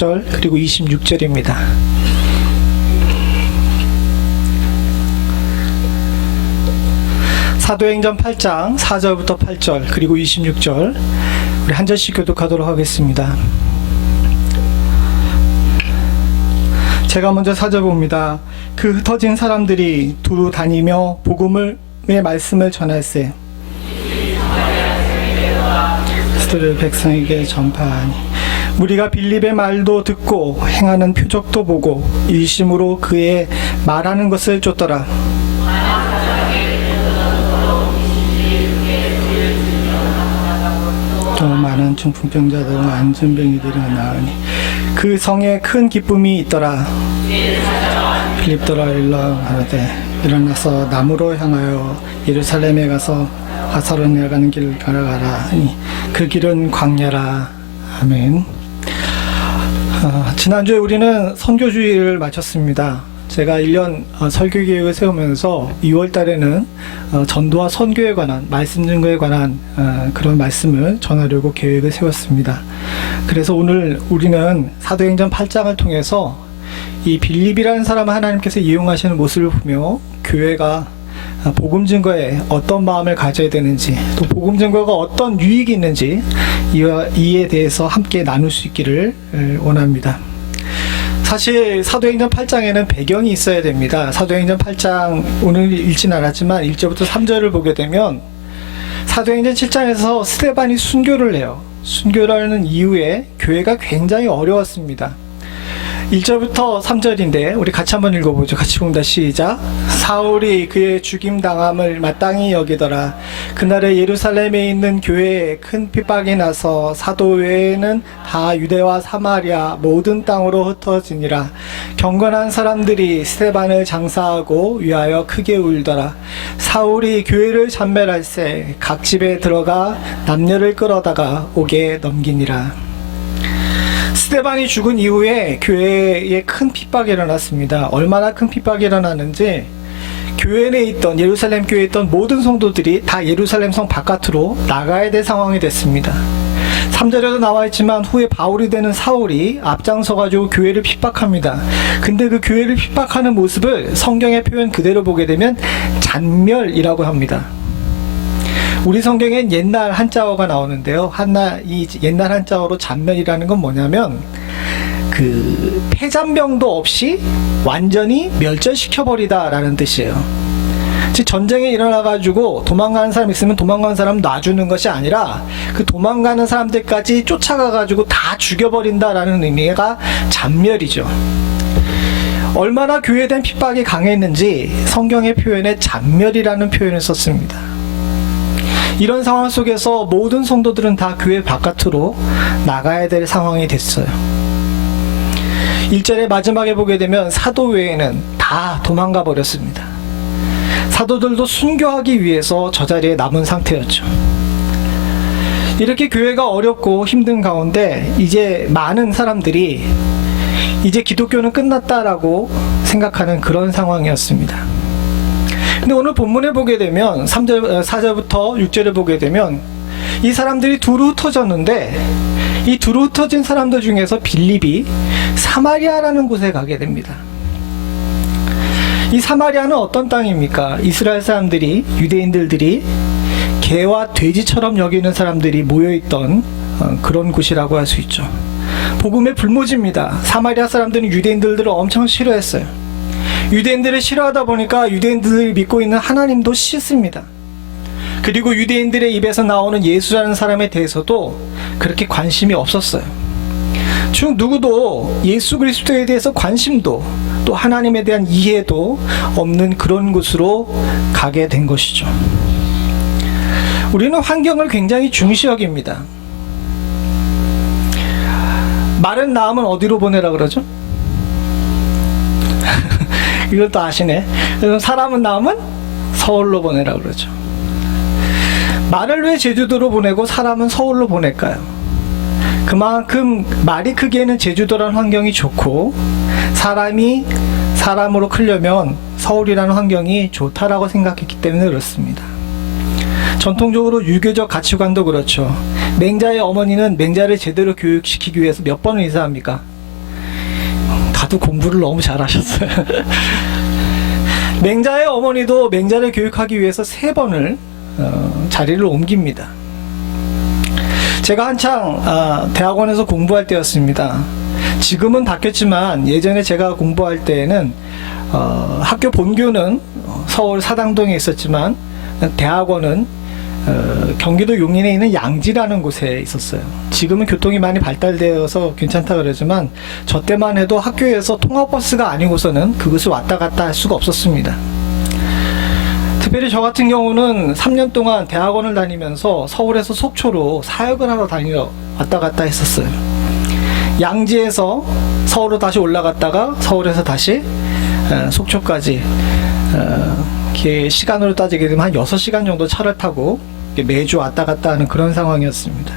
절 그리고 26절입니다. 사도행전 8장 4절부터 8절 그리고 26절 우리 한 절씩 교독하도록 하겠습니다. 제가 먼저 4절 봅니다. 그 흩어진 사람들이 두루 다니며 복음의 말씀을 전할세 그리스도를 백성에게 전파하니 우리가 빌립의 말도 듣고 행하는 표적도 보고 일심으로 그의 말하는 것을 쫓더라. 더 많은 중풍병자들과 안전병이들이 나으니 그 성에 큰 기쁨이 있더라. 빌립더라 일러 가로되 일어나서 남으로 향하여 예루살렘에 가서 가사로니아 가는 길을 걸어가라 하니 그 길은 광야라. 아멘. 지난주에 우리는 선교주의를 마쳤습니다. 제가 1년 설교 계획을 세우면서 2월 달에는 전도와 선교에 관한 말씀 증거에 관한 그런 말씀을 전하려고 계획을 세웠습니다. 그래서 오늘 우리는 사도행전 8장을 통해서 이 빌립이라는 사람을 하나님께서 이용하시는 모습을 보며 교회가 복음 증거에 어떤 마음을 가져야 되는지 또 복음 증거가 어떤 유익이 있는지 이에 대해서 함께 나눌 수 있기를 원합니다. 사실 사도행전 8장에는 배경이 있어야 됩니다. 사도행전 8장 오늘 읽진 않았지만 1절부터 3절을 보게 되면 사도행전 7장에서 스데반이 순교를 해요. 순교를 하는 이후에 교회가 굉장히 어려웠습니다. 1절부터 3절인데 우리 같이 한번 읽어보죠. 같이 봅니다. 시작. 사울이 그의 죽임당함을 마땅히 여기더라. 그날에 예루살렘에 있는 교회에 큰 핍박이 나서 사도 외에는 다 유대와 사마리아 모든 땅으로 흩어지니라. 경건한 사람들이 스데반을 장사하고 위하여 크게 울더라. 사울이 교회를 잔멸할새 각 집에 들어가 남녀를 끌어다가 옥에 넘기니라. 스데반이 죽은 이후에 교회에 큰 핍박이 일어났습니다. 얼마나 큰 핍박이 일어났는지 교회 내에 있던 예루살렘 교회에 있던 모든 성도들이 다 예루살렘 성 바깥으로 나가야 될 상황이 됐습니다. 3절에도 나와 있지만 후에 바울이 되는 사울이 앞장서가지고 교회를 핍박합니다. 근데 그 교회를 핍박하는 모습을 성경의 표현 그대로 보게 되면 잔멸이라고 합니다. 우리 성경엔 옛날 한자어가 나오는데요. 이 옛날 한자어로 잔멸이라는 건 뭐냐면 그 폐잔병도 없이 완전히 멸절시켜버리다 라는 뜻이에요. 즉 전쟁에 일어나가지고 도망가는 사람 있으면 도망가는 사람 놔주는 것이 아니라 그 도망가는 사람들까지 쫓아가가지고 다 죽여버린다라는 의미가 잔멸이죠. 얼마나 교회에 대한 핍박이 강했는지 성경의 표현에 잔멸이라는 표현을 썼습니다. 이런 상황 속에서 모든 성도들은 다 교회 바깥으로 나가야 될 상황이 됐어요. 1절의 마지막에 보게 되면 사도 외에는 다 도망가 버렸습니다. 사도들도 순교하기 위해서 저 자리에 남은 상태였죠. 이렇게 교회가 어렵고 힘든 가운데 이제 많은 사람들이 이제 기독교는 끝났다라고 생각하는 그런 상황이었습니다. 근데 오늘 본문에 보게 되면 4절부터 6절에 보게 되면 이 사람들이 두루 흩어졌는데 이 두루 흩어진 사람들 중에서 빌립이 사마리아라는 곳에 가게 됩니다. 이 사마리아는 어떤 땅입니까? 이스라엘 사람들이 유대인들이 개와 돼지처럼 여기는 사람들이 모여있던 그런 곳이라고 할 수 있죠. 복음의 불모지입니다. 사마리아 사람들은 유대인들을 엄청 싫어했어요. 유대인들을 싫어하다 보니까 유대인들이 믿고 있는 하나님도 싫습니다. 그리고 유대인들의 입에서 나오는 예수라는 사람에 대해서도 그렇게 관심이 없었어요. 즉 누구도 예수 그리스도에 대해서 관심도 또 하나님에 대한 이해도 없는 그런 곳으로 가게 된 것이죠. 우리는 환경을 굉장히 중시 여깁니다. 마른 나음은 어디로 보내라 그러죠? 이걸 또 아시네. 사람은 낳으면 서울로 보내라 그러죠. 말을 왜 제주도로 보내고 사람은 서울로 보낼까요? 그만큼 말이 크기에는 제주도라는 환경이 좋고 사람이 사람으로 크려면 서울이라는 환경이 좋다라고 생각했기 때문에 그렇습니다. 전통적으로 유교적 가치관도 그렇죠. 맹자의 어머니는 맹자를 제대로 교육시키기 위해서 몇 번을 이사합니까? 다들 공부를 너무 잘하셨어요. 맹자의 어머니도 맹자를 교육하기 위해서 3번을 자리를 옮깁니다. 제가 한창 대학원에서 공부할 때였습니다. 지금은 바뀌었지만 예전에 제가 공부할 때에는 학교 본교는 서울 사당동에 있었지만 대학원은 경기도 용인에 있는 양지라는 곳에 있었어요. 지금은 교통이 많이 발달되어서 괜찮다 그러지만 저 때만 해도 학교에서 통학버스가 아니고서는 그곳을 왔다 갔다 할 수가 없었습니다. 특별히 저 같은 경우는 3년 동안 대학원을 다니면서 서울에서 속초로 사역을 하러 다니러 왔다 갔다 했었어요. 양지에서 서울로 다시 올라갔다가 서울에서 다시 속초까지 시간으로 따지게 되면 한 6시간 정도 차를 타고 매주 왔다 갔다 하는 그런 상황이었습니다.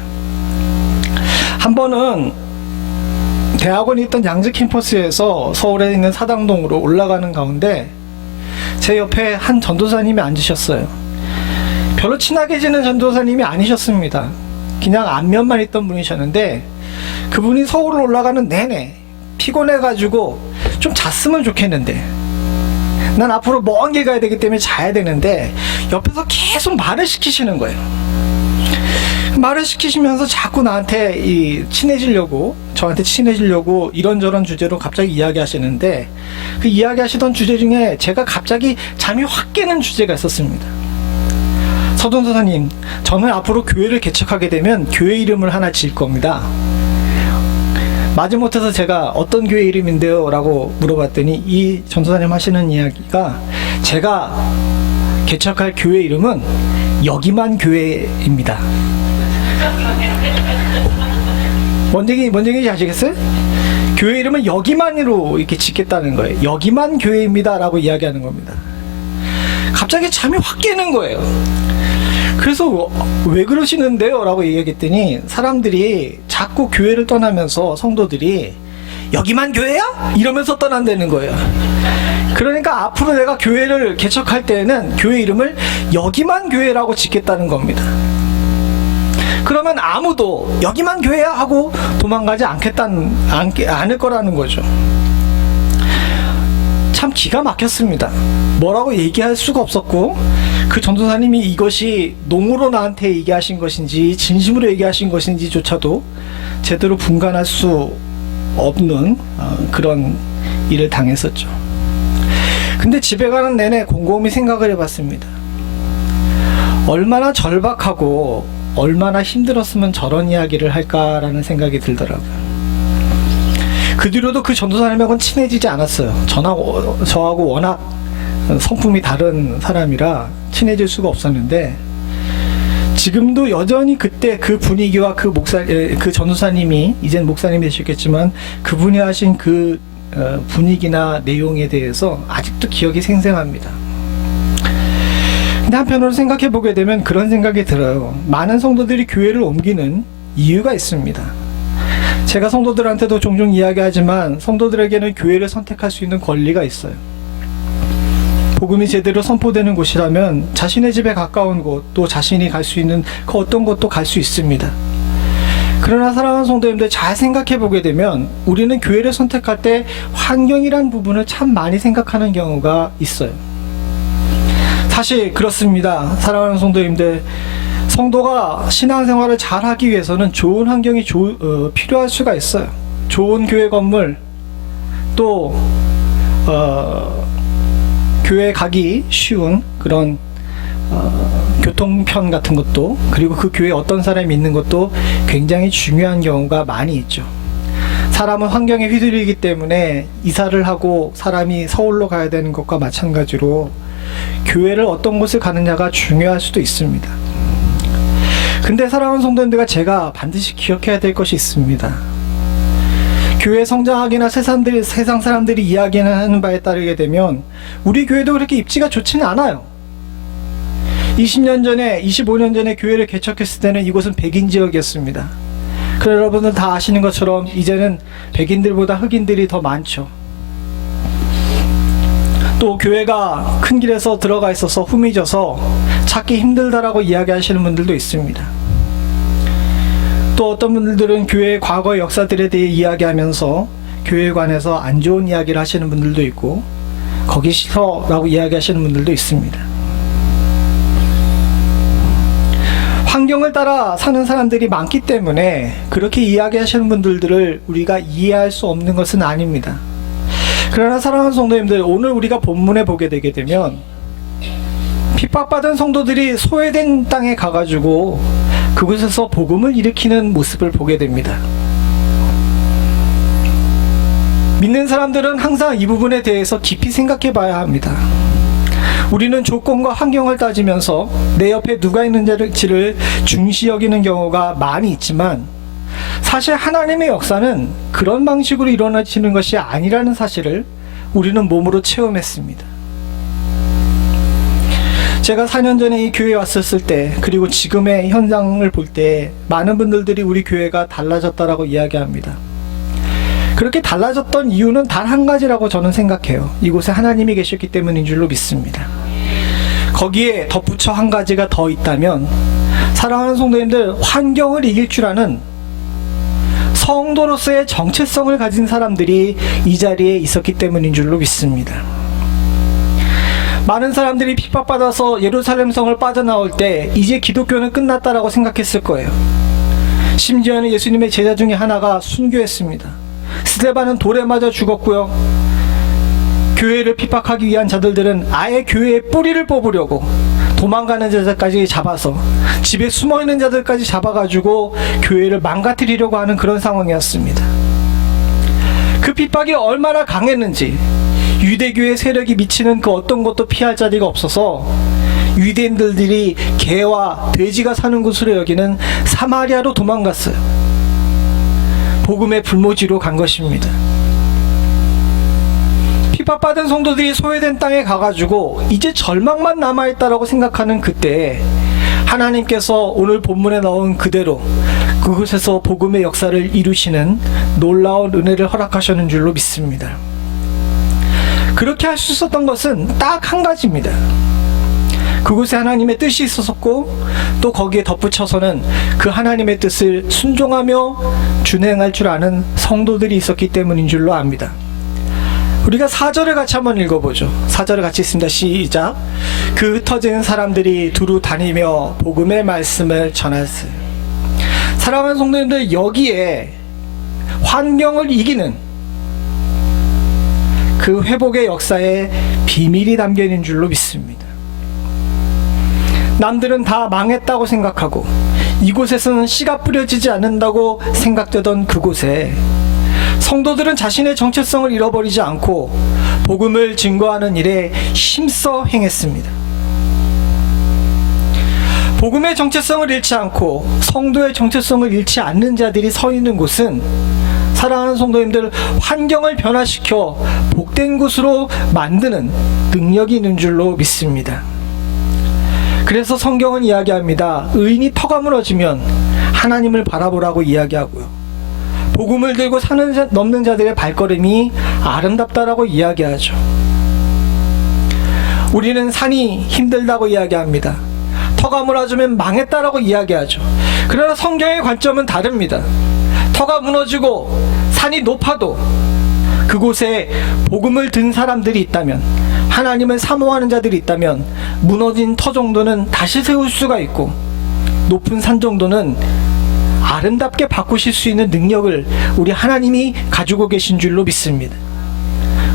한 번은 대학원이 있던 양지 캠퍼스에서 서울에 있는 사당동으로 올라가는 가운데 제 옆에 한 전도사님이 앉으셨어요. 별로 친하게 지낸 전도사님이 아니셨습니다. 그냥 안면만 있던 분이셨는데 그분이 서울을 올라가는 내내 피곤해가지고 좀 잤으면 좋겠는데 난 앞으로 먼 길 가야 되기 때문에 자야 되는데 옆에서 계속 말을 시키시는 거예요. 말을 시키시면서 자꾸 저한테 친해지려고 이런저런 주제로 갑자기 이야기하시는데 그 이야기하시던 주제 중에 제가 갑자기 잠이 확 깨는 주제가 있었습니다. 서동서사님, 저는 앞으로 교회를 개척하게 되면 교회 이름을 하나 지을 겁니다. 마지못해서 제가 어떤 교회 이름인데요? 라고 물어봤더니 이 전도사님 하시는 이야기가 제가 개척할 교회 이름은 여기만 교회입니다. 뭔 얘기인지 아시겠어요? 교회 이름은 여기만으로 이렇게 짓겠다는 거예요. 여기만 교회입니다 라고 이야기하는 겁니다. 갑자기 잠이 확 깨는 거예요. 그래서 왜 그러시는데요? 라고 얘기했더니 사람들이 자꾸 교회를 떠나면서 성도들이 여기만 교회야? 이러면서 떠난다는 거예요. 그러니까 앞으로 내가 교회를 개척할 때에는 교회 이름을 여기만 교회라고 짓겠다는 겁니다. 그러면 아무도 여기만 교회야 하고 도망가지 않을 거라는 거죠. 참 기가 막혔습니다. 뭐라고 얘기할 수가 없었고 그 전도사님이 이것이 농으로 나한테 얘기하신 것인지 진심으로 얘기하신 것인지조차도 제대로 분간할 수 없는 그런 일을 당했었죠. 근데 집에 가는 내내 곰곰이 생각을 해봤습니다. 얼마나 절박하고 얼마나 힘들었으면 저런 이야기를 할까라는 생각이 들더라고요. 그 뒤로도 그 전도사님하고는 친해지지 않았어요. 저하고 워낙 성품이 다른 사람이라 친해질 수가 없었는데 지금도 여전히 그때 그 분위기와 그 전도사님이 이젠 목사님이 되셨겠지만 그분이 하신 그 분위기나 내용에 대해서 아직도 기억이 생생합니다. 근데 한편으로 생각해 보게 되면 그런 생각이 들어요. 많은 성도들이 교회를 옮기는 이유가 있습니다. 제가 성도들한테도 종종 이야기하지만 성도들에게는 교회를 선택할 수 있는 권리가 있어요. 복음이 제대로 선포되는 곳이라면 자신의 집에 가까운 곳, 또 자신이 갈 수 있는 그 어떤 곳도 갈 수 있습니다. 그러나 사랑하는 성도님들 잘 생각해 보게 되면 우리는 교회를 선택할 때 환경이란 부분을 참 많이 생각하는 경우가 있어요. 사실 그렇습니다. 사랑하는 성도님들, 성도가 신앙생활을 잘 하기 위해서는 좋은 환경이 필요할 수가 있어요. 좋은 교회 건물, 또 교회 가기 쉬운 그런 교통편 같은 것도, 그리고 그 교회에 어떤 사람이 있는 것도 굉장히 중요한 경우가 많이 있죠. 사람은 환경에 휘둘리기 때문에 이사를 하고 사람이 서울로 가야 되는 것과 마찬가지로 교회를 어떤 곳을 가느냐가 중요할 수도 있습니다. 근데 사랑하는 성도님들과 제가 반드시 기억해야 될 것이 있습니다. 교회 성장하기나 세상 사람들이 이야기하는 바에 따르게 되면 우리 교회도 그렇게 입지가 좋지는 않아요. 20년 전에, 25년 전에 교회를 개척했을 때는 이곳은 백인 지역이었습니다. 그래 여러분들 다 아시는 것처럼 이제는 백인들보다 흑인들이 더 많죠. 또 교회가 큰 길에서 들어가 있어서 후미져서 찾기 힘들다라고 이야기하시는 분들도 있습니다. 또 어떤 분들은 교회의 과거의 역사들에 대해 이야기하면서 교회에 관해서 안 좋은 이야기를 하시는 분들도 있고 거기 싫어라고 이야기하시는 분들도 있습니다. 환경을 따라 사는 사람들이 많기 때문에 그렇게 이야기하시는 분들을 우리가 이해할 수 없는 것은 아닙니다. 그러나 사랑하는 성도님들, 오늘 우리가 본문에 보게 되게 되면 핍박받은 성도들이 소외된 땅에 가가지고 그곳에서 복음을 일으키는 모습을 보게 됩니다. 믿는 사람들은 항상 이 부분에 대해서 깊이 생각해 봐야 합니다. 우리는 조건과 환경을 따지면서 내 옆에 누가 있는지를 중시 여기는 경우가 많이 있지만 사실 하나님의 역사는 그런 방식으로 일어나지는 것이 아니라는 사실을 우리는 몸으로 체험했습니다. 제가 4년 전에 이 교회에 왔었을 때, 그리고 지금의 현장을 볼 때 많은 분들이 우리 교회가 달라졌다라고 이야기합니다. 그렇게 달라졌던 이유는 단 한 가지라고 저는 생각해요. 이곳에 하나님이 계셨기 때문인 줄로 믿습니다. 거기에 덧붙여 한 가지가 더 있다면, 사랑하는 성도님들, 환경을 이길 줄 아는 성도로서의 정체성을 가진 사람들이 이 자리에 있었기 때문인 줄로 믿습니다. 많은 사람들이 핍박받아서 예루살렘 성을 빠져나올 때 이제 기독교는 끝났다라고 생각했을 거예요. 심지어는 예수님의 제자 중에 하나가 순교했습니다. 스데반은 돌에 맞아 죽었고요. 교회를 핍박하기 위한 자들은 아예 교회의 뿌리를 뽑으려고 도망가는 자들까지 잡아서, 집에 숨어있는 자들까지 잡아가지고 교회를 망가뜨리려고 하는 그런 상황이었습니다. 그 핍박이 얼마나 강했는지 유대교의 세력이 미치는 그 어떤 것도 피할 자리가 없어서 유대인들이 개와 돼지가 사는 곳으로 여기는 사마리아로 도망갔어요. 복음의 불모지로 간 것입니다. 핍박받은 성도들이 소외된 땅에 가가지고 이제 절망만 남아있다라고 생각하는 그때에 하나님께서 오늘 본문에 나온 그대로 그곳에서 복음의 역사를 이루시는 놀라운 은혜를 허락하셨는 줄로 믿습니다. 그렇게 할 수 있었던 것은 딱 한 가지입니다. 그곳에 하나님의 뜻이 있었고, 또 거기에 덧붙여서는 그 하나님의 뜻을 순종하며 준행할 줄 아는 성도들이 있었기 때문인 줄로 압니다. 우리가 4절을 같이 한번 읽어보죠. 4절을 같이 읽습니다. 시작. 그 흩어진 사람들이 두루 다니며 복음의 말씀을 전하세. 사랑하는 성도님들, 여기에 환경을 이기는 그 회복의 역사에 비밀이 담겨 있는 줄로 믿습니다. 남들은 다 망했다고 생각하고 이곳에서는 씨가 뿌려지지 않는다고 생각되던 그곳에 성도들은 자신의 정체성을 잃어버리지 않고 복음을 증거하는 일에 힘써 행했습니다. 복음의 정체성을 잃지 않고 성도의 정체성을 잃지 않는 자들이 서 있는 곳은, 사랑하는 성도님들, 환경을 변화시켜 복된 곳으로 만드는 능력이 있는 줄로 믿습니다. 그래서 성경은 이야기합니다. 의인이 터가 무너지면 하나님을 바라보라고 이야기하고요. 복음을 들고 넘는 자들의 발걸음이 아름답다라고 이야기하죠. 우리는 산이 힘들다고 이야기합니다. 터가 무너지면 망했다라고 이야기하죠. 그러나 성경의 관점은 다릅니다. 터가 무너지고 산이 높아도 그곳에 복음을 든 사람들이 있다면, 하나님을 사모하는 자들이 있다면 무너진 터 정도는 다시 세울 수가 있고 높은 산 정도는 아름답게 바꾸실 수 있는 능력을 우리 하나님이 가지고 계신 줄로 믿습니다.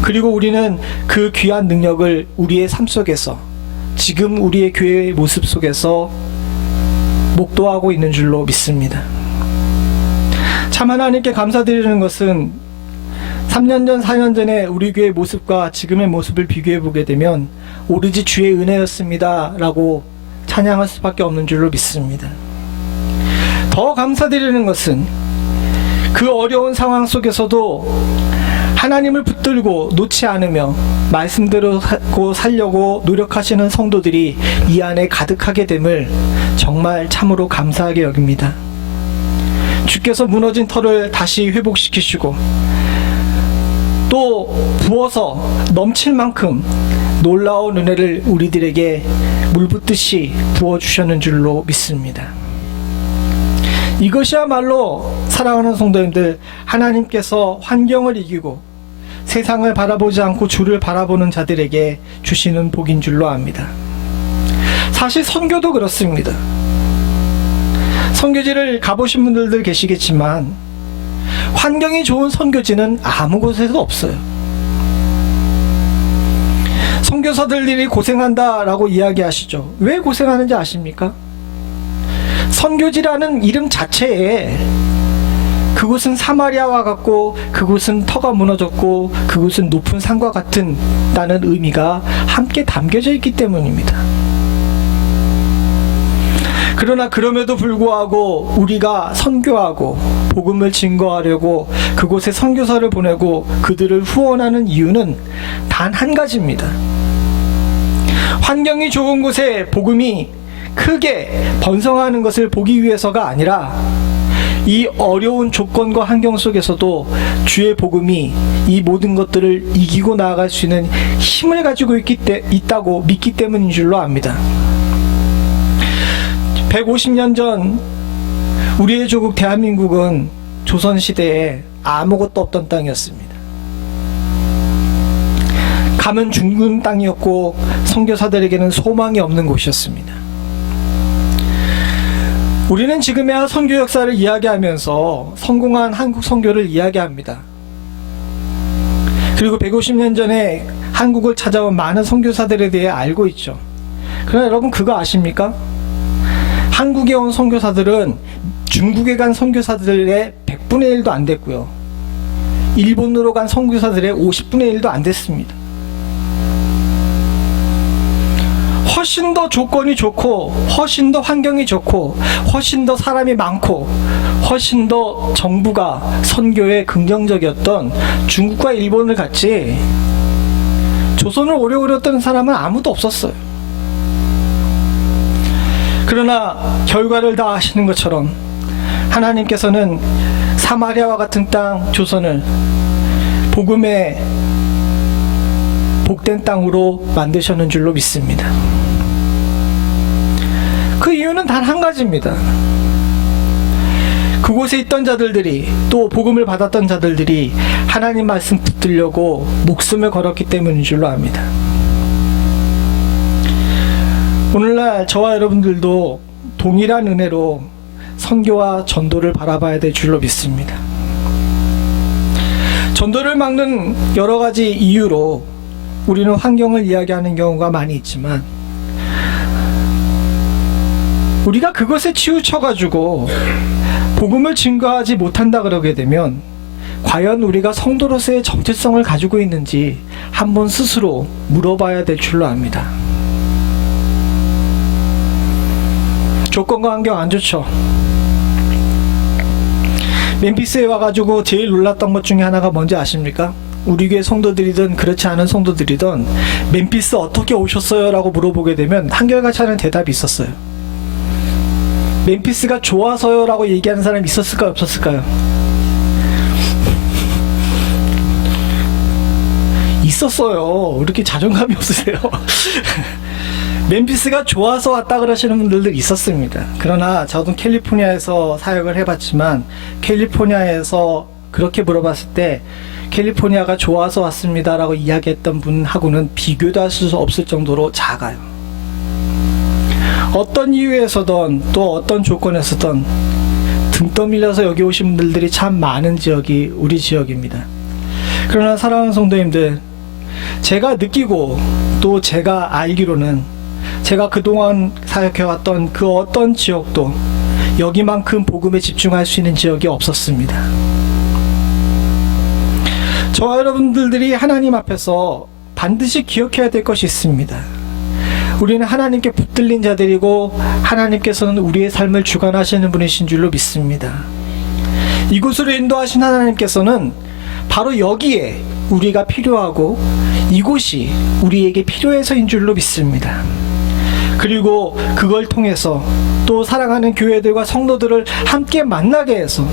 그리고 우리는 그 귀한 능력을 우리의 삶 속에서, 지금 우리의 교회의 모습 속에서 목도하고 있는 줄로 믿습니다. 참 하나님께 감사드리는 것은 3년 전, 4년 전에 우리 교회의 모습과 지금의 모습을 비교해 보게 되면 오로지 주의 은혜였습니다 라고 찬양할 수밖에 없는 줄로 믿습니다. 더 감사드리는 것은 그 어려운 상황 속에서도 하나님을 붙들고 놓지 않으며 말씀대로 살려고 노력하시는 성도들이 이 안에 가득하게 됨을 정말 참으로 감사하게 여깁니다. 주께서 무너진 터를 다시 회복시키시고 또 부어서 넘칠 만큼 놀라운 은혜를 우리들에게 물붓듯이 부어주셨는 줄로 믿습니다. 이것이야말로 사랑하는 성도님들, 하나님께서 환경을 이기고 세상을 바라보지 않고 주를 바라보는 자들에게 주시는 복인 줄로 압니다. 사실 선교도 그렇습니다. 선교지를 가보신 분들도 계시겠지만 환경이 좋은 선교지는 아무 곳에도 없어요. 선교사들이 고생한다라고 이야기하시죠. 왜 고생하는지 아십니까? 선교지라는 이름 자체에 그곳은 사마리아와 같고 그곳은 터가 무너졌고 그곳은 높은 산과 같은 다는 의미가 함께 담겨져 있기 때문입니다. 그러나 그럼에도 불구하고 우리가 선교하고 복음을 증거하려고 그곳에 선교사를 보내고 그들을 후원하는 이유는 단 한 가지입니다. 환경이 좋은 곳에 복음이 크게 번성하는 것을 보기 위해서가 아니라 이 어려운 조건과 환경 속에서도 주의 복음이 이 모든 것들을 이기고 나아갈 수 있는 힘을 가지고 있다고 믿기 때문인 줄로 압니다. 150년 전 우리의 조국 대한민국은 조선시대에 아무것도 없던 땅이었습니다. 가면 죽는 땅이었고 선교사들에게는 소망이 없는 곳이었습니다. 우리는 지금의 선교 역사를 이야기하면서 성공한 한국 선교를 이야기합니다. 그리고 150년 전에 한국을 찾아온 많은 선교사들에 대해 알고 있죠. 그러나 여러분 그거 아십니까? 한국에 온 선교사들은 중국에 간 선교사들의 100분의 1도 안 됐고요. 일본으로 간 선교사들의 50분의 1도 안 됐습니다. 훨씬 더 조건이 좋고 훨씬 더 환경이 좋고 훨씬 더 사람이 많고 훨씬 더 정부가 선교에 긍정적이었던 중국과 일본을 갔지 조선을 오래 오렸던 사람은 아무도 없었어요. 그러나 결과를 다 아시는 것처럼 하나님께서는 사마리아와 같은 땅 조선을 복음의 복된 땅으로 만드셨는 줄로 믿습니다. 그 이유는 단 한 가지입니다. 그곳에 있던 자들이 또 복음을 받았던 자들이 하나님 말씀 붙들려고 목숨을 걸었기 때문인 줄로 압니다. 오늘날 저와 여러분들도 동일한 은혜로 선교와 전도를 바라봐야 될 줄로 믿습니다. 전도를 막는 여러 가지 이유로 우리는 환경을 이야기하는 경우가 많이 있지만 우리가 그것에 치우쳐가지고 복음을 증거하지 못한다 그러게 되면 과연 우리가 성도로서의 정체성을 가지고 있는지 한번 스스로 물어봐야 될 줄로 압니다. 조건과 환경 안 좋죠. 멤피스에 와가지고 제일 놀랐던 것 중에 하나가 뭔지 아십니까? 우리 교회 성도들이든 그렇지 않은 성도들이든 멤피스 어떻게 오셨어요? 라고 물어보게 되면 한결같이 하는 대답이 있었어요. 멤피스가 좋아서요 라고 얘기하는 사람이 있었을까요? 없었을까요? 있었어요. 이렇게 자존감이 없으세요? 멤피스가 좋아서 왔다 그러시는 분들도 있었습니다. 그러나 저도 캘리포니아에서 사역을 해봤지만 캘리포니아에서 그렇게 물어봤을 때 캘리포니아가 좋아서 왔습니다 라고 이야기했던 분하고는 비교도 할 수 없을 정도로 작아요. 어떤 이유에서든 또 어떤 조건에서든 등 떠밀려서 여기 오신 분들이 참 많은 지역이 우리 지역입니다. 그러나 사랑하는 성도님들, 제가 느끼고 또 제가 알기로는 제가 그동안 사역해왔던 그 어떤 지역도 여기만큼 복음에 집중할 수 있는 지역이 없었습니다. 저와 여러분들이 하나님 앞에서 반드시 기억해야 될 것이 있습니다. 우리는 하나님께 붙들린 자들이고 하나님께서는 우리의 삶을 주관하시는 분이신 줄로 믿습니다. 이곳으로 인도하신 하나님께서는 바로 여기에 우리가 필요하고 이곳이 우리에게 필요해서인 줄로 믿습니다. 그리고 그걸 통해서 또 사랑하는 교회들과 성도들을 함께 만나게 해서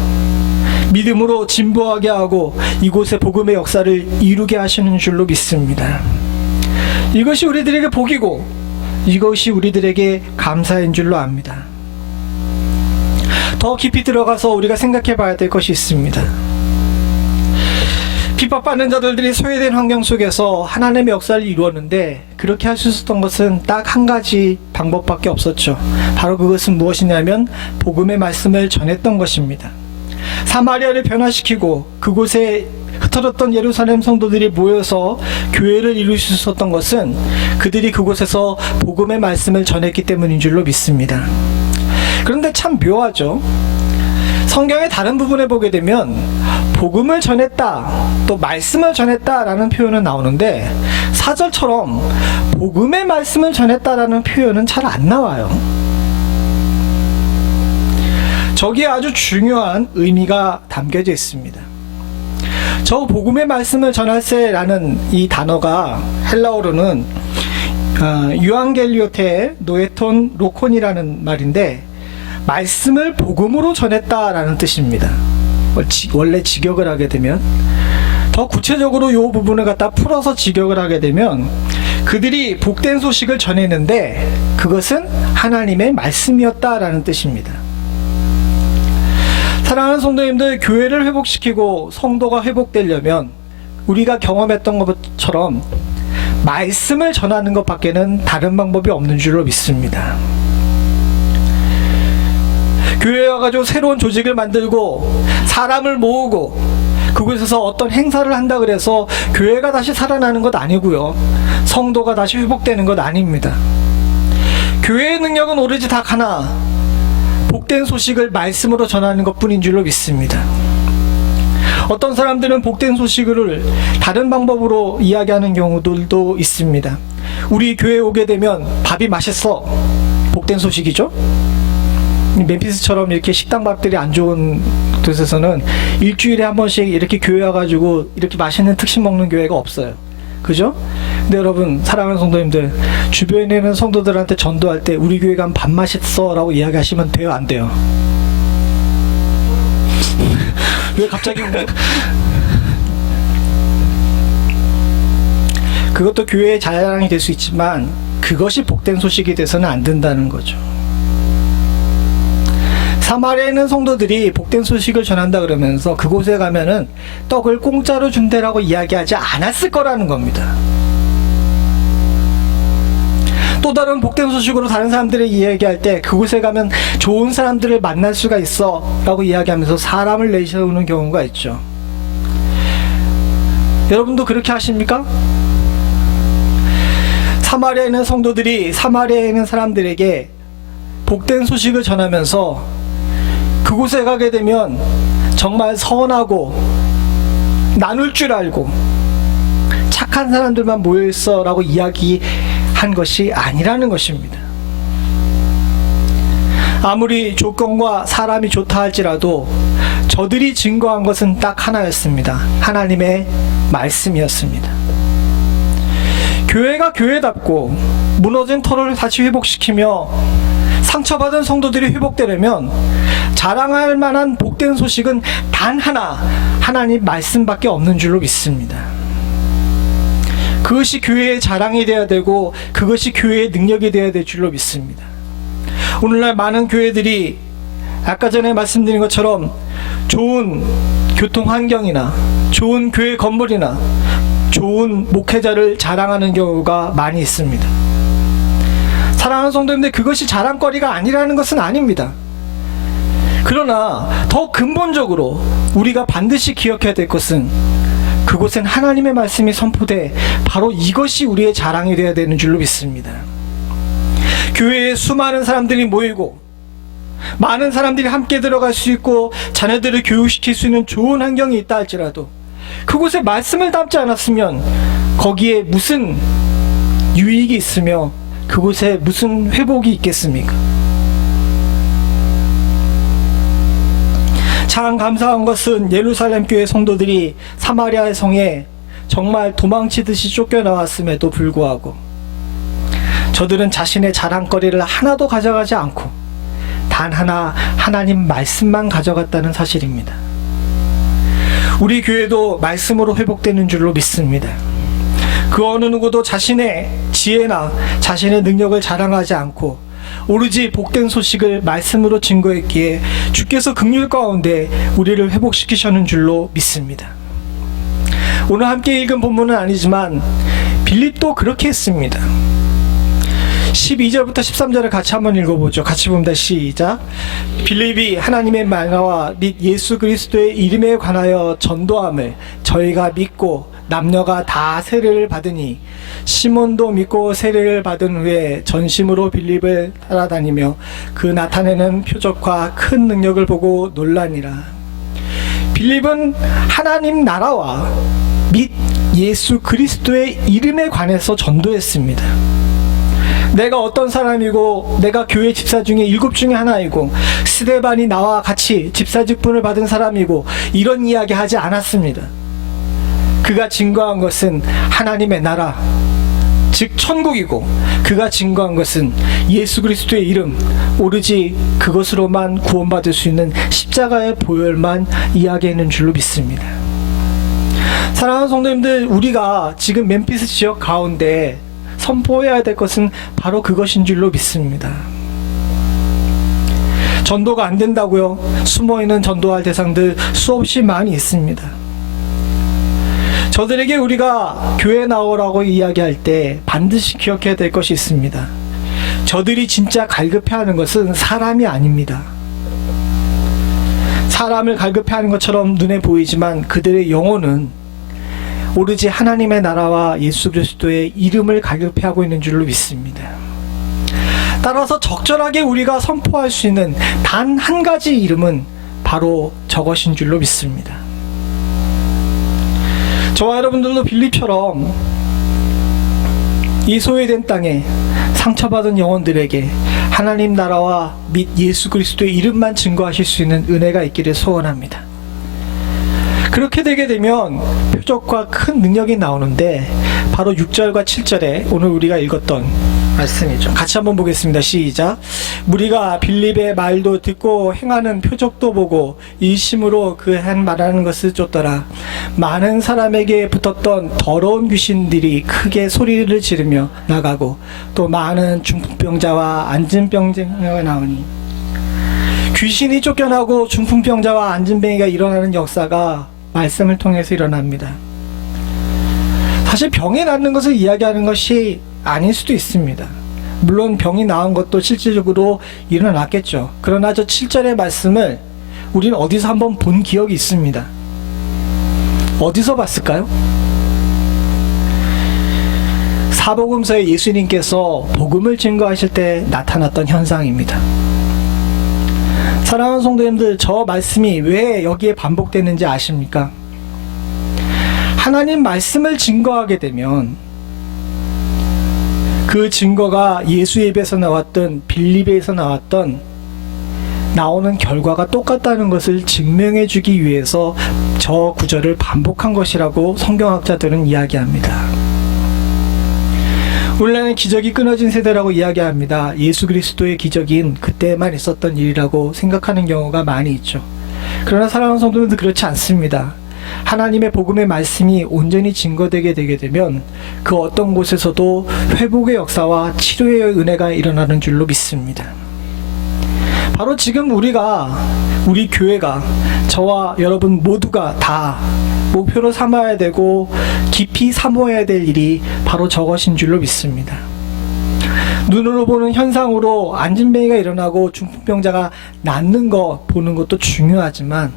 믿음으로 진보하게 하고 이곳에 복음의 역사를 이루게 하시는 줄로 믿습니다. 이것이 우리들에게 복이고 이것이 우리들에게 감사인 줄로 압니다. 더 깊이 들어가서 우리가 생각해 봐야 될 것이 있습니다. 핍박받는 자들이 소외된 환경 속에서 하나님의 역사를 이루었는데 그렇게 할 수 있었던 것은 딱 한 가지 방법밖에 없었죠. 바로 그것은 무엇이냐면 복음의 말씀을 전했던 것입니다. 사마리아를 변화시키고 그곳에 흩어졌던 예루살렘 성도들이 모여서 교회를 이룰 수 있었던 것은 그들이 그곳에서 복음의 말씀을 전했기 때문인 줄로 믿습니다. 그런데 참 묘하죠. 성경의 다른 부분에 보게 되면 복음을 전했다, 또 말씀을 전했다라는 표현은 나오는데 4절처럼 복음의 말씀을 전했다라는 표현은 잘 안 나와요. 저기에 아주 중요한 의미가 담겨져 있습니다. 저 복음의 말씀을 전할세라는 이 단어가 헬라어로는 유앙겔리오테 노에톤 로콘이라는 말인데 말씀을 복음으로 전했다라는 뜻입니다. 원래 직역을 하게 되면 더 구체적으로 이 부분을 갖다 풀어서 직역을 하게 되면 그들이 복된 소식을 전했는데 그것은 하나님의 말씀이었다라는 뜻입니다. 사랑하는 성도님들, 교회를 회복시키고 성도가 회복되려면 우리가 경험했던 것처럼 말씀을 전하는 것밖에는 다른 방법이 없는 줄로 믿습니다. 교회에 와가지고 새로운 조직을 만들고 사람을 모으고 그곳에서 어떤 행사를 한다 그래서 교회가 다시 살아나는 것 아니고요, 성도가 다시 회복되는 것 아닙니다. 교회의 능력은 오로지 딱 하나, 복된 소식을 말씀으로 전하는 것뿐인 줄로 믿습니다. 어떤 사람들은 복된 소식을 다른 방법으로 이야기하는 경우들도 있습니다. 우리 교회에 오게 되면 밥이 맛있어, 복된 소식이죠. 멤피스처럼 이렇게 식당 밥들이 안 좋은 곳에서는 일주일에 한 번씩 이렇게 교회 와가지고 이렇게 맛있는 특식 먹는 교회가 없어요. 그죠? 근데 여러분, 사랑하는 성도님들, 주변에 있는 성도들한테 전도할 때 우리 교회 가면 밥 맛있어 라고 이야기하시면 돼요, 안 돼요? 왜 갑자기 그것도 교회의 자랑이 될 수 있지만 그것이 복된 소식이 돼서는 안 된다는 거죠. 사마리아에 있는 성도들이 복된 소식을 전한다 그러면서 그곳에 가면은 떡을 공짜로 준대라고 이야기하지 않았을 거라는 겁니다. 또 다른 복된 소식으로 다른 사람들이 이야기할 때 그곳에 가면 좋은 사람들을 만날 수가 있어 라고 이야기하면서 사람을 내세우는 경우가 있죠. 여러분도 그렇게 하십니까? 사마리아에 있는 성도들이 사마리아에 있는 사람들에게 복된 소식을 전하면서 그곳에 가게 되면 정말 선하고 나눌 줄 알고 착한 사람들만 모여있어 라고 이야기한 것이 아니라는 것입니다. 아무리 조건과 사람이 좋다 할지라도 저들이 증거한 것은 딱 하나였습니다. 하나님의 말씀이었습니다. 교회가 교회답고 무너진 터를 다시 회복시키며 상처받은 성도들이 회복되려면 자랑할 만한 복된 소식은 단 하나, 하나님 말씀밖에 없는 줄로 믿습니다. 그것이 교회의 자랑이 되어야 되고 그것이 교회의 능력이 되어야 될 줄로 믿습니다. 오늘날 많은 교회들이 아까 전에 말씀드린 것처럼 좋은 교통 환경이나 좋은 교회 건물이나 좋은 목회자를 자랑하는 경우가 많이 있습니다. 사랑하는 성도님들, 그것이 자랑거리가 아니라는 것은 아닙니다. 그러나 더 근본적으로 우리가 반드시 기억해야 될 것은 그곳엔 하나님의 말씀이 선포돼 바로 이것이 우리의 자랑이 되어야 되는 줄로 믿습니다. 교회에 수많은 사람들이 모이고 많은 사람들이 함께 들어갈 수 있고 자녀들을 교육시킬 수 있는 좋은 환경이 있다 할지라도 그곳에 말씀을 담지 않았으면 거기에 무슨 유익이 있으며 그곳에 무슨 회복이 있겠습니까? 참 감사한 것은 예루살렘 교회 성도들이 사마리아의 성에 정말 도망치듯이 쫓겨나왔음에도 불구하고 저들은 자신의 자랑거리를 하나도 가져가지 않고 단 하나 하나님 말씀만 가져갔다는 사실입니다. 우리 교회도 말씀으로 회복되는 줄로 믿습니다. 그 어느 누구도 자신의 지혜나 자신의 능력을 자랑하지 않고 오로지 복된 소식을 말씀으로 증거했기에 주께서 긍휼 가운데 우리를 회복시키셨는 줄로 믿습니다. 오늘 함께 읽은 본문은 아니지만 빌립도 그렇게 했습니다. 12절부터 13절을 같이 한번 읽어보죠. 같이 봅니다. 시작. 빌립이 하나님의 말과 및 예수 그리스도의 이름에 관하여 전도함을 저희가 믿고 남녀가 다 세례를 받으니 시몬도 믿고 세례를 받은 후에 전심으로 빌립을 따라다니며 그 나타내는 표적과 큰 능력을 보고 놀라니라. 빌립은 하나님 나라와 및 예수 그리스도의 이름에 관해서 전도했습니다. 내가 어떤 사람이고 내가 교회 집사 중에 7 중에 하나이고 스데반이 나와 같이 집사 직분을 받은 사람이고 이런 이야기 하지 않았습니다. 그가 증거한 것은 하나님의 나라, 즉 천국이고 그가 증거한 것은 예수 그리스도의 이름, 오로지 그것으로만 구원받을 수 있는 십자가의 보혈만 이야기하는 줄로 믿습니다. 사랑하는 성도님들, 우리가 지금 멤피스 지역 가운데 선포해야 될 것은 바로 그것인 줄로 믿습니다. 전도가 안 된다고요? 숨어있는 전도할 대상들 수없이 많이 있습니다. 저들에게 우리가 교회 나오라고 이야기할 때 반드시 기억해야 될 것이 있습니다. 저들이 진짜 갈급해하는 것은 사람이 아닙니다. 사람을 갈급해하는 것처럼 눈에 보이지만 그들의 영혼은 오로지 하나님의 나라와 예수 그리스도의 이름을 갈급해하고 있는 줄로 믿습니다. 따라서 적절하게 우리가 선포할 수 있는 단 한 가지 이름은 바로 저것인 줄로 믿습니다. 저와 여러분들도 빌립처럼 이 소외된 땅에 상처받은 영혼들에게 하나님 나라와 및 예수 그리스도의 이름만 증거하실 수 있는 은혜가 있기를 소원합니다. 그렇게 되게 되면 표적과 큰 능력이 나오는데 바로 6절과 7절에 오늘 우리가 읽었던 말씀이죠. 같이 한번 보겠습니다. 시작. 무리가 빌립의 말도 듣고 행하는 표적도 보고 일심으로 그 한 말하는 것을 쫓더라. 많은 사람에게 붙었던 더러운 귀신들이 크게 소리를 지르며 나가고 또 많은 중풍병자와 안진병자가 나오니, 귀신이 쫓겨나고 중풍병자와 안진병이가 일어나는 역사가 말씀을 통해서 일어납니다. 사실 병이 낫는 것을 이야기하는 것이 아닐 수도 있습니다. 물론 병이 나은 것도 실질적으로 일어났겠죠. 그러나 저 7절의 말씀을 우리는 어디서 한번 본 기억이 있습니다. 어디서 봤을까요? 사복음서에 예수님께서 복음을 증거하실 때 나타났던 현상입니다. 사랑하는 성도님들, 저 말씀이 왜 여기에 반복되는지 아십니까? 하나님 말씀을 증거하게 되면 그 증거가 예수의 입에서 나왔던 빌립에서 나오는 결과가 똑같다는 것을 증명해 주기 위해서 저 구절을 반복한 것이라고 성경학자들은 이야기합니다. 원래는 기적이 끊어진 세대라고 이야기합니다. 예수 그리스도의 기적인 그때만 있었던 일이라고 생각하는 경우가 많이 있죠. 그러나 사랑하는 성도님들, 그렇지 않습니다. 하나님의 복음의 말씀이 온전히 증거되게 되게 되면 그 어떤 곳에서도 회복의 역사와 치료의 은혜가 일어나는 줄로 믿습니다. 바로 지금 우리 교회가, 저와 여러분 모두가 다 목표로 삼아야 되고 깊이 사모해야 될 일이 바로 저것인 줄로 믿습니다. 눈으로 보는 현상으로 안진뱅이가 일어나고 중풍병자가 낫는 것 보는 것도 중요하지만,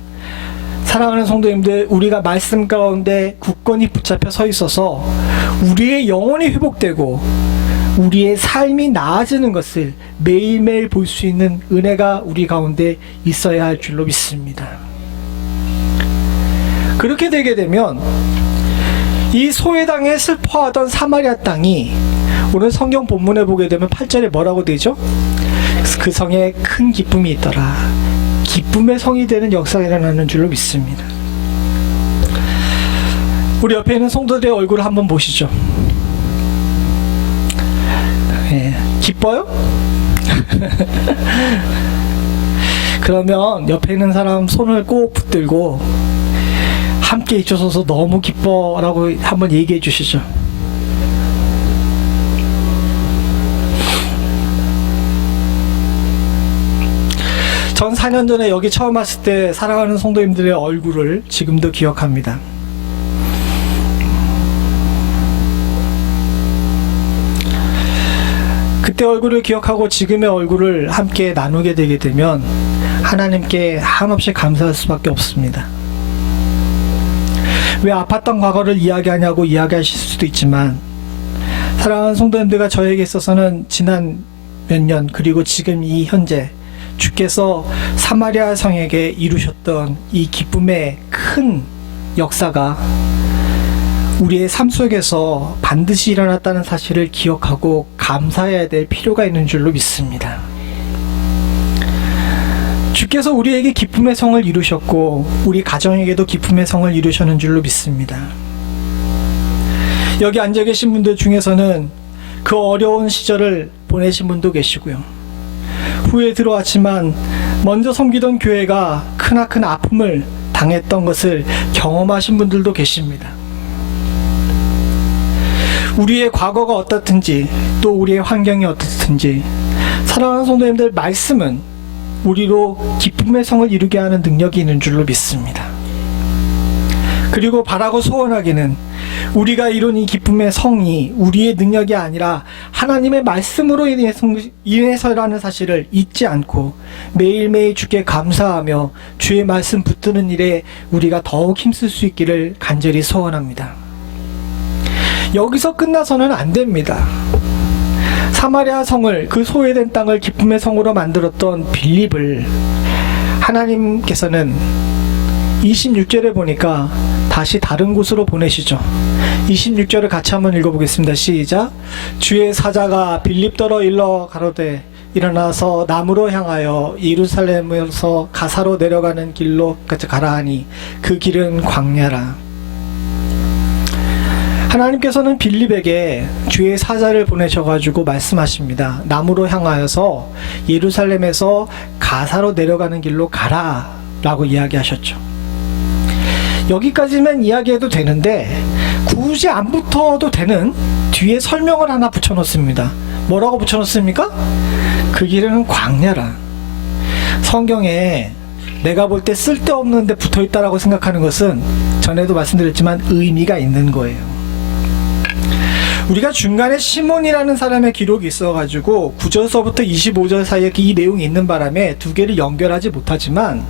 사랑하는 성도님들, 우리가 말씀 가운데 굳건히 붙잡혀 서 있어서 우리의 영혼이 회복되고 우리의 삶이 나아지는 것을 매일매일 볼 수 있는 은혜가 우리 가운데 있어야 할 줄로 믿습니다. 그렇게 되게 되면 이 소외당에 슬퍼하던 사마리아 땅이 오늘 성경 본문에 보게 되면 8절에 뭐라고 되죠? 그 성에 큰 기쁨이 있더라. 기쁨의 성이 되는 역사가 일어나는 줄로 믿습니다. 우리 옆에 있는 성도들의 얼굴을 한번 보시죠. 예, 기뻐요? 그러면 옆에 있는 사람 손을 꼭 붙들고 함께 있어서 너무 기뻐라고 한번 얘기해 주시죠. 네. 전 4년 전에 여기 처음 왔을 때 사랑하는 성도님들의 얼굴을 지금도 기억합니다. 그때 얼굴을 기억하고 지금의 얼굴을 함께 나누게 되게 되면 하나님께 한없이 감사할 수밖에 없습니다. 왜 아팠던 과거를 이야기하냐고 이야기하실 수도 있지만, 사랑하는 성도님들과 저에게 있어서는 지난 몇 년, 그리고 지금 이 현재 주께서 사마리아 성에게 이루셨던 이 기쁨의 큰 역사가 우리의 삶 속에서 반드시 일어났다는 사실을 기억하고 감사해야 될 필요가 있는 줄로 믿습니다. 주께서 우리에게 기쁨의 성을 이루셨고 우리 가정에게도 기쁨의 성을 이루셨는 줄로 믿습니다. 여기 앉아 계신 분들 중에서는 그 어려운 시절을 보내신 분도 계시고요. 후에 들어왔지만 먼저 섬기던 교회가 크나큰 아픔을 당했던 것을 경험하신 분들도 계십니다. 우리의 과거가 어떻든지 또 우리의 환경이 어떻든지 사랑하는 성도님들, 말씀은 우리로 기쁨의 성을 이루게 하는 능력이 있는 줄로 믿습니다. 그리고 바라고 소원하기는 우리가 이룬 이 기쁨의 성이 우리의 능력이 아니라 하나님의 말씀으로 인해서라는 사실을 잊지 않고 매일매일 주께 감사하며 주의 말씀 붙드는 일에 우리가 더욱 힘쓸 수 있기를 간절히 소원합니다. 여기서 끝나서는 안 됩니다. 사마리아 성을, 그 소외된 땅을 기쁨의 성으로 만들었던 빌립을 하나님께서는 26절에 보니까 다시 다른 곳으로 보내시죠. 26절을 같이 한번 읽어보겠습니다. 시작. 주의 사자가 빌립더러 일러 가로되 일어나서 남으로 향하여 예루살렘에서 가사로 내려가는 길로 가라 하니 그 길은 광야라. 하나님께서는 빌립에게 주의 사자를 보내셔가지고 말씀하십니다. 남으로 향하여서 예루살렘에서 가사로 내려가는 길로 가라 라고 이야기하셨죠. 여기까지만 이야기해도 되는데 굳이 안 붙어도 되는 뒤에 설명을 하나 붙여놓습니다. 뭐라고 붙여놓습니까? 그 길은 광야라. 성경에 내가 볼 때 쓸데없는 데 붙어있다라고 생각하는 것은 전에도 말씀드렸지만 의미가 있는 거예요. 우리가 중간에 시몬이라는 사람의 기록이 있어가지고 9절서부터 25절 사이에 이 내용이 있는 바람에 두 개를 연결하지 못하지만,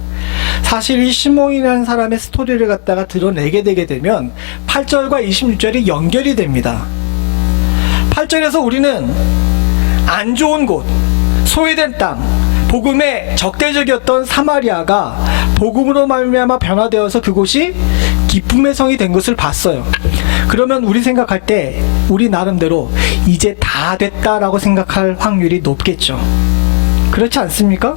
사실 이 시몬이라는 사람의 스토리를 갖다가 드러내게 되게 되면 8절과 26절이 연결이 됩니다. 8절에서 우리는 안 좋은 곳, 소외된 땅, 복음에 적대적이었던 사마리아가 복음으로 말미암아 변화되어서 그곳이 기쁨의 성이 된 것을 봤어요. 그러면 우리 생각할 때 우리 나름대로 이제 다 됐다라고 생각할 확률이 높겠죠. 그렇지 않습니까?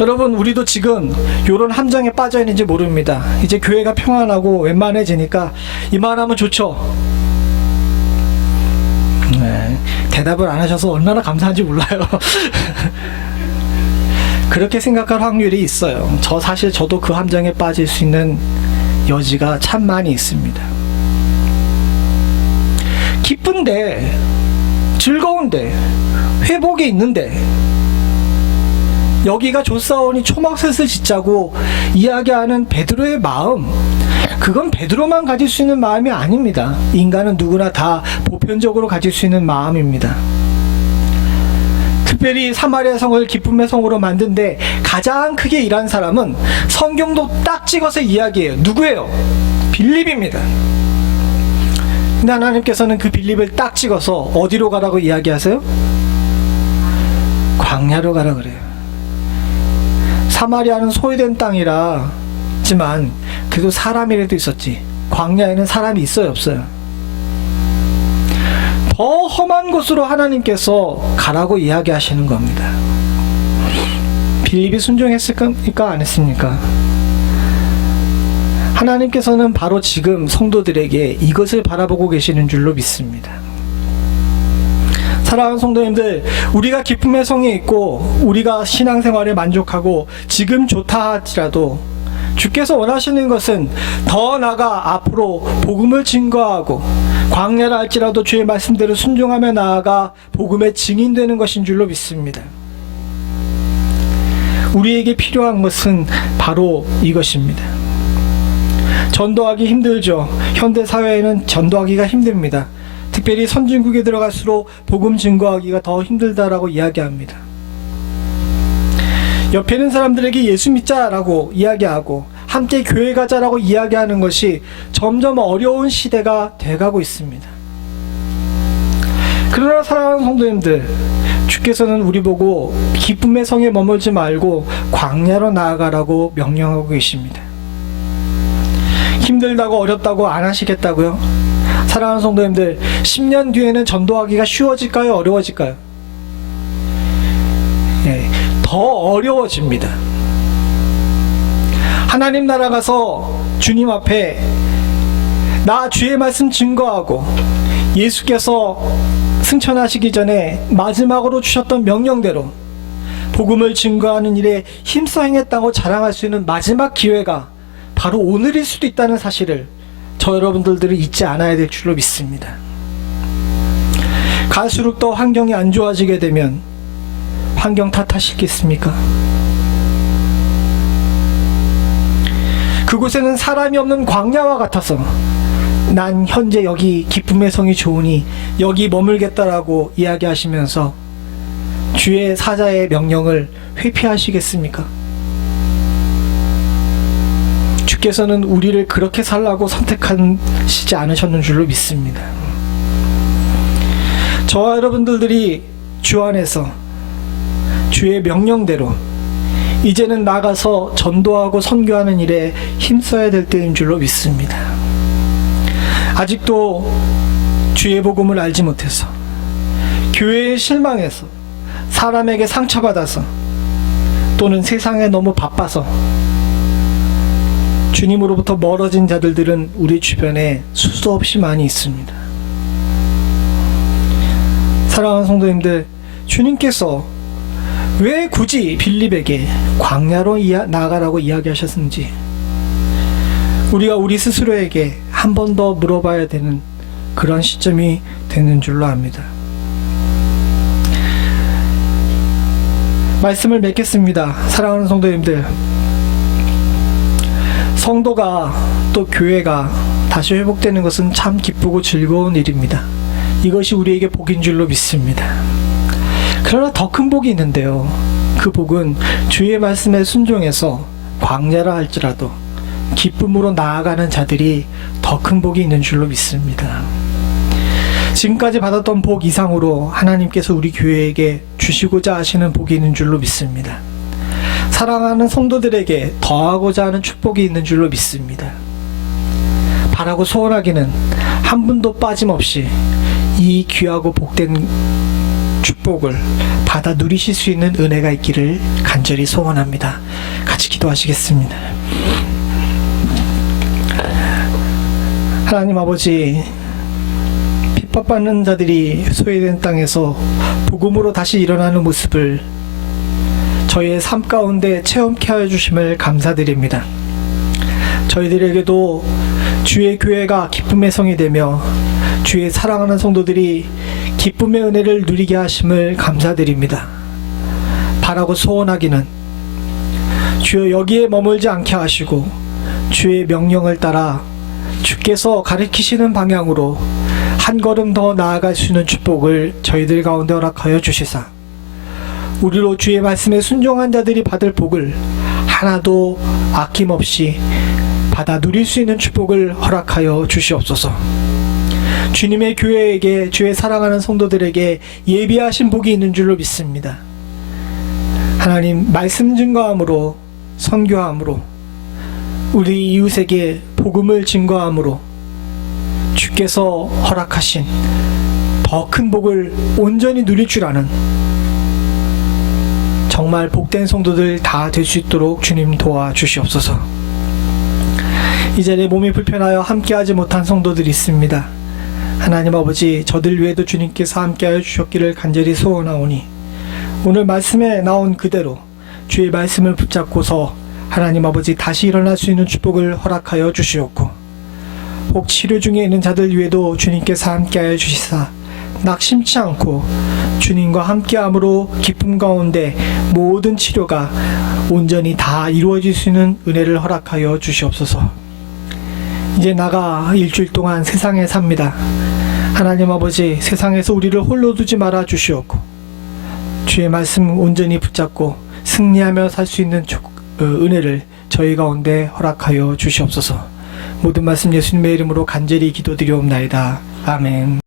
여러분, 우리도 지금 이런 함정에 빠져 있는지 모릅니다. 이제 교회가 평안하고 웬만해지니까 이만하면 좋죠. 네, 대답을 안 하셔서 얼마나 감사한지 몰라요. 그렇게 생각할 확률이 있어요. 사실 저도 그 함정에 빠질 수 있는 여지가 참 많이 있습니다. 기쁜데, 즐거운데, 회복이 있는데, 여기가 조사원이 초막셋을 짓자고 이야기하는 베드로의 마음, 그건 베드로만 가질 수 있는 마음이 아닙니다. 인간은 누구나 다 보편적으로 가질 수 있는 마음입니다. 특별히 사마리아 성을 기쁨의 성으로 만든데 가장 크게 일한 사람은 성경도 딱 찍어서 이야기해요. 누구예요? 빌립입니다. 근데 하나님께서는 그 빌립을 딱 찍어서 어디로 가라고 이야기하세요? 광야로 가라 그래요. 사마리아는 소외된 땅이라 지만 그래도 사람이라도 있었지. 광야에는 사람이 있어요, 없어요? 더 험한 곳으로 하나님께서 가라고 이야기하시는 겁니다. 빌립이 순종했습니까? 안 했습니까? 하나님께서는 바로 지금 성도들에게 이것을 바라보고 계시는 줄로 믿습니다. 사랑하는 성도님들, 우리가 기쁨의 성에 있고 우리가 신앙생활에 만족하고 지금 좋다 할지라도 주께서 원하시는 것은 더 나아가 앞으로 복음을 증거하고 광야라 할지라도 주의 말씀대로 순종하며 나아가 복음의 증인되는 것인 줄로 믿습니다. 우리에게 필요한 것은 바로 이것입니다. 전도하기 힘들죠. 현대 사회에는 전도하기가 힘듭니다. 특별히 선진국에 들어갈수록 복음 증거하기가 더 힘들다라고 이야기합니다. 옆에 있는 사람들에게 예수 믿자라고 이야기하고 함께 교회 가자라고 이야기하는 것이 점점 어려운 시대가 돼가고 있습니다. 그러나 사랑하는 성도님들, 주께서는 우리 보고 기쁨의 성에 머물지 말고 광야로 나아가라고 명령하고 계십니다. 힘들다고 어렵다고 안 하시겠다고요? 사랑하는 성도님들, 10년 뒤에는 전도하기가 쉬워질까요? 어려워질까요? 더 어려워집니다. 하나님 나라 가서 주님 앞에 나 주의 말씀 증거하고 예수께서 승천하시기 전에 마지막으로 주셨던 명령대로 복음을 증거하는 일에 힘써 행했다고 자랑할 수 있는 마지막 기회가 바로 오늘일 수도 있다는 사실을 저 여러분들은 잊지 않아야 될 줄로 믿습니다. 갈수록 더 환경이 안 좋아지게 되면 환경 탓하시겠습니까? 그곳에는 사람이 없는 광야와 같아서 난 현재 여기 기쁨의 성이 좋으니 여기 머물겠다라고 이야기하시면서 주의 사자의 명령을 회피하시겠습니까? 주께서는 우리를 그렇게 살라고 선택하시지 않으셨는 줄로 믿습니다. 저와 여러분들이 주 안에서 주의 명령대로 이제는 나가서 전도하고 선교하는 일에 힘써야 될 때인 줄로 믿습니다. 아직도 주의 복음을 알지 못해서 교회에 실망해서 사람에게 상처받아서 또는 세상에 너무 바빠서 주님으로부터 멀어진 자들은 우리 주변에 수도 없이 많이 있습니다. 사랑하는 성도님들, 주님께서 왜 굳이 빌립에게 광야로 나가라고 이야기하셨는지 우리가 우리 스스로에게 한 번 더 물어봐야 되는 그런 시점이 되는 줄로 압니다. 말씀을 맺겠습니다. 사랑하는 성도님들, 성도가 또 교회가 다시 회복되는 것은 참 기쁘고 즐거운 일입니다. 이것이 우리에게 복인 줄로 믿습니다. 그러나 더 큰 복이 있는데요. 그 복은 주의 말씀에 순종해서 광야라 할지라도 기쁨으로 나아가는 자들이 더 큰 복이 있는 줄로 믿습니다. 지금까지 받았던 복 이상으로 하나님께서 우리 교회에게 주시고자 하시는 복이 있는 줄로 믿습니다. 사랑하는 성도들에게 더하고자 하는 축복이 있는 줄로 믿습니다. 바라고 소원하기는 한 분도 빠짐없이 이 귀하고 복된 축복을 받아 누리실 수 있는 은혜가 있기를 간절히 소원합니다. 같이 기도하시겠습니다. 하나님 아버지, 핍박받는 자들이 소외된 땅에서 복음으로 다시 일어나는 모습을 저희의 삶 가운데 체험케 하여 주심을 감사드립니다. 저희들에게도 주의 교회가 기쁨의 성이 되며 주의 사랑하는 성도들이 기쁨의 은혜를 누리게 하심을 감사드립니다. 바라고 소원하기는 주여 여기에 머물지 않게 하시고 주의 명령을 따라 주께서 가르치시는 방향으로 한 걸음 더 나아갈 수 있는 축복을 저희들 가운데 허락하여 주시사 우리로 주의 말씀에 순종한 자들이 받을 복을 하나도 아낌없이 받아 누릴 수 있는 축복을 허락하여 주시옵소서. 주님의 교회에게, 주의 사랑하는 성도들에게 예비하신 복이 있는 줄로 믿습니다. 하나님, 말씀 증거함으로, 선교함으로, 우리 이웃에게 복음을 증거함으로 주께서 허락하신 더 큰 복을 온전히 누릴 줄 아는 정말 복된 성도들 다 될 수 있도록 주님 도와주시옵소서. 이 자리에 몸이 불편하여 함께하지 못한 성도들이 있습니다. 하나님 아버지, 저들 위에도 주님께서 함께하여 주셨기를 간절히 소원하오니 오늘 말씀에 나온 그대로 주의 말씀을 붙잡고서 하나님 아버지 다시 일어날 수 있는 축복을 허락하여 주시옵고 혹 치료 중에 있는 자들 위에도 주님께서 함께하여 주시사 낙심치 않고 주님과 함께함으로 기쁨 가운데 모든 치료가 온전히 다 이루어질 수 있는 은혜를 허락하여 주시옵소서. 이제 나가 일주일 동안 세상에 삽니다. 하나님 아버지, 세상에서 우리를 홀로 두지 말아 주시옵고 주의 말씀 온전히 붙잡고 승리하며 살 수 있는 은혜를 저희 가운데 허락하여 주시옵소서. 모든 말씀 예수님의 이름으로 간절히 기도드리옵나이다. 아멘.